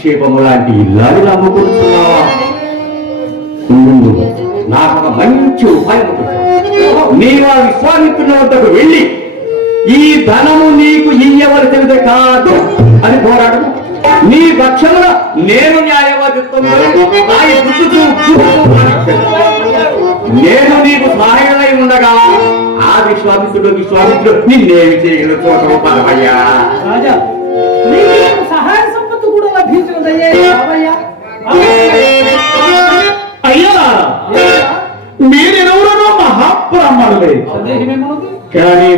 నిక్షేపము లాంటి ఇల్లాలు నమ్ముకుంటున్నావా? ఉండు. నాకు ఒక మంచి ఉపాయం నీవు ఆ విశ్వామిత్రుని వద్దకు వెళ్ళి ఈ ధనము నీకు ఇయ్యవలసినది కాదు అని పోరాడు. నీ పక్షమున నేను న్యాయవాదిత్వం నేను నీకు సహాయమై ఉండగా ఆ విశ్వామిత్రుడు విశ్వామిత్రుడు నిన్నేమి చేయగలరు చూడటం అయ్యా మీరెవరో మహాబ్రాహ్మణులే. కానీ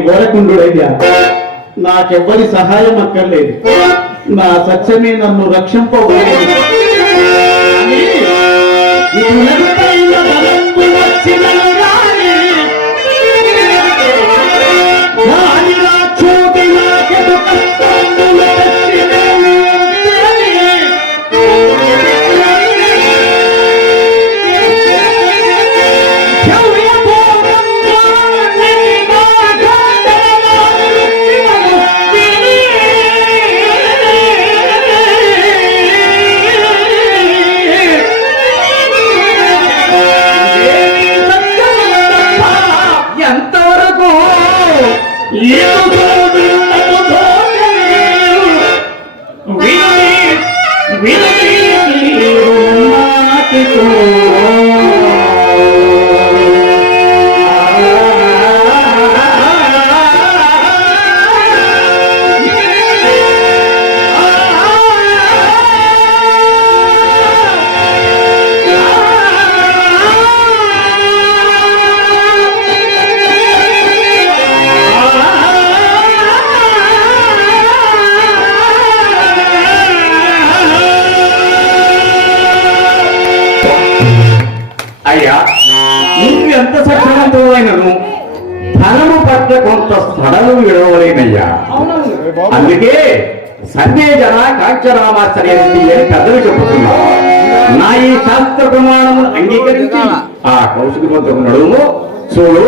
నాకెవ్వరి సహాయం అక్కర్లేదు. నా సత్యమే నన్ను రక్షింపబోదు Thank you. అయ్యా నువ్వు ఎంత సత్యవంతమైనను ధనము పట్ల కొంత స్థడము విడవలేనయ్యా. అందుకే సందేజన కాంచరామాశ్చర్యంతి అని పెద్దలు చెప్పుతున్నారు నా ఈ శాస్త్ర ప్రమాణమును అంగీకరించి ఆ కౌశిక నడుము చూడు.